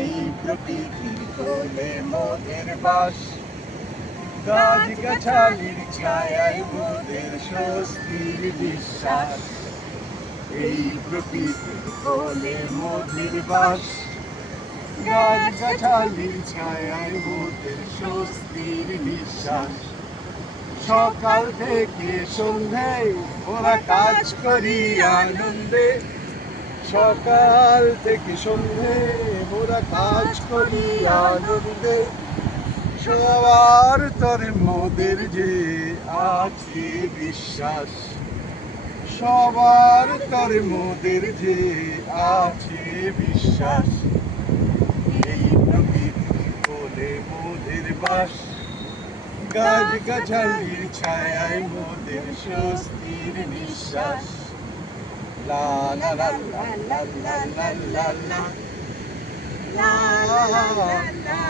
এই প্রকৃতির কোলে মোদের বাস, গাছ গাছালির ছায়ায় মোদের স্বস্তির বিশ্বাস। এই প্রকৃতির কোলে মোদের বাস, গাছ গাছালির ছায়ায় মোদের স্বস্তির বিশ্বাস। সকাল থেকে সন্ধে ওরা কাজ করি আনন্দে, সকাল থেকে সন্ধে ওরা কাজ করি আনন্দে। সবার তরে মোদের যে আছে বিশ্বাস, সবার তরে মোদের যে আছে বিশ্বাস। এই প্রকৃতির কোলে মোদের বাস, গাছ গাছালির ছায়ায় মোদের স্বস্তির নিঃশ্বাস। লা লা লা লা লা লা লা লা লা লা লা লা লা।